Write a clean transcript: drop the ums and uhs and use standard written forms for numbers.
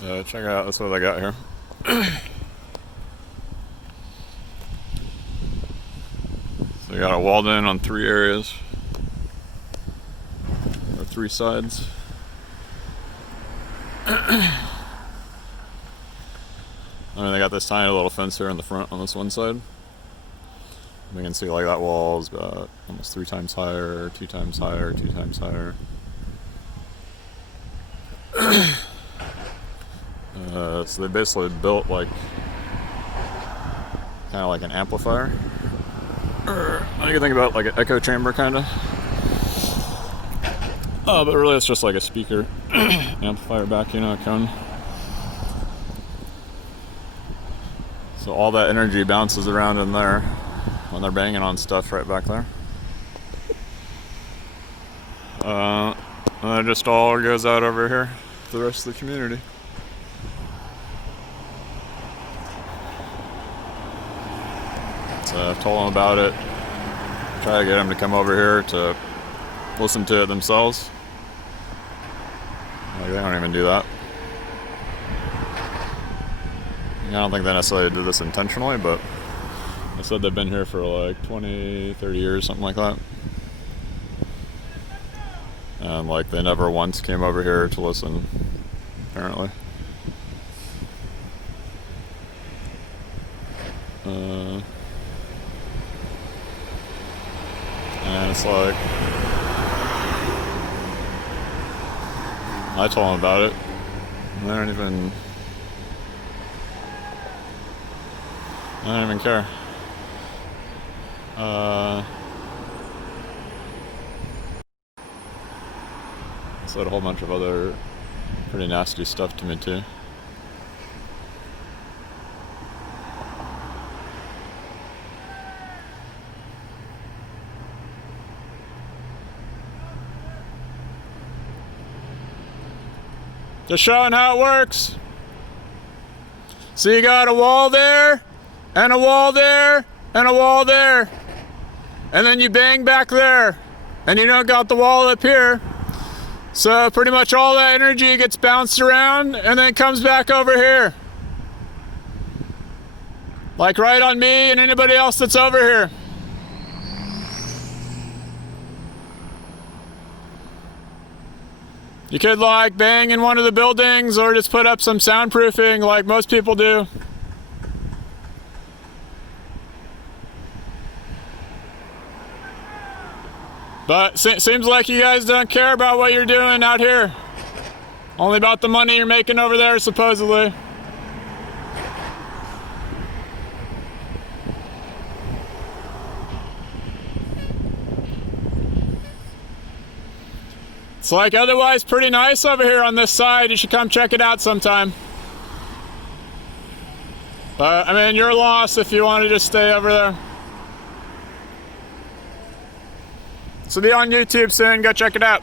Check it out, that's what I got here. So you got it walled in on 3 areas, or 3 sides. I mean, they got this tiny little fence here in the front on this one side. We can see like that wall is about almost 3 times higher, 2 times higher, 2 times higher. So they basically built like kind of like an amplifier, or you can think about like an echo chamber kind of. But really it's just like a speaker amplifier back, you know, a cone. So all that energy bounces around in there when they're banging on stuff right back there. And it just all goes out over here to the rest of the community. So I've told them about it. Try to get them to come over here to listen to it themselves. Like, they don't even do that. I don't think they necessarily did this intentionally, but they said they've been here for like 20, 30 years, something like that. And like they never once came over here to listen, apparently. And it's like, I told them about it. They don't even care. Said a whole bunch of other pretty nasty stuff to me too. Just showing how it works. So you got a wall there, and a wall there, and a wall there. And then you bang back there. And you don't got the wall up here. So pretty much all that energy gets bounced around and then comes back over here. Like right on me and anybody else that's over here. You could like bang in one of the buildings or just put up some soundproofing like most people do. But seems like you guys don't care about what you're doing out here. Only about the money you're making over there, supposedly. It's like otherwise pretty nice over here on this side. You should come check it out sometime. But I mean, your loss if you want to just stay over there. So be on YouTube soon, go check it out.